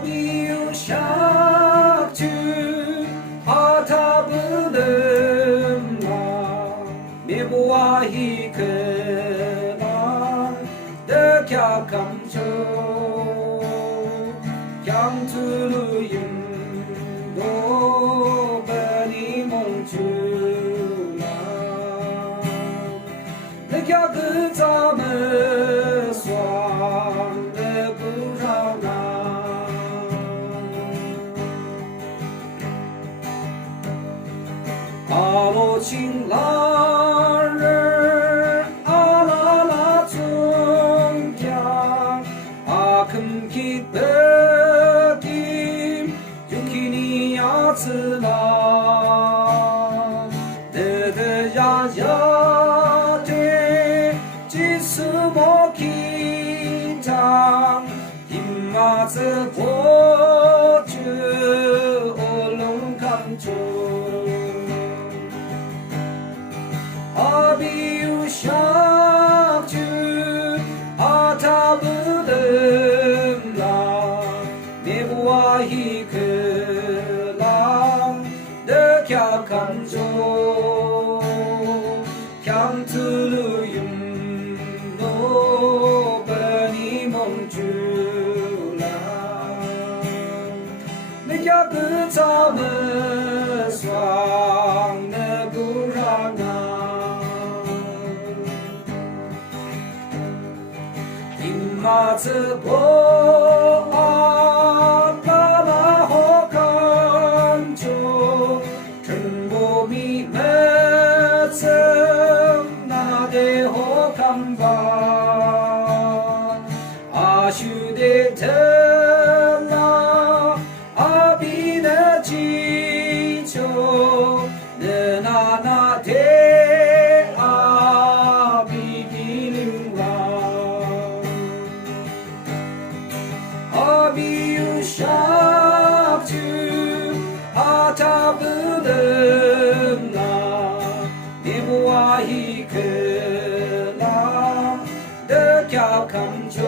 Abi uşakçı atabılımla mebuahi kılar dökya kamço kyang tuluyum do bani mongchula dökya kıtamı swam de burana alo çinglar alala tungkyang akım kitbekim yukini yatsıla dede ya ya de jisumo kitang himmatı bocu olung kamcho abi uşakçı atabılımla mebuahi kılam dökya kamço kyang tuluyum no bani mongchula nekya kıtamı swang ne burana immatı bo atlama hokancho 전봄이 맺음 나대 호감바 아슈데 텔라 아비네 지초 느나나데 아비기림과 아비유샵주 아타블음나 메부아히 그라 dökya kamço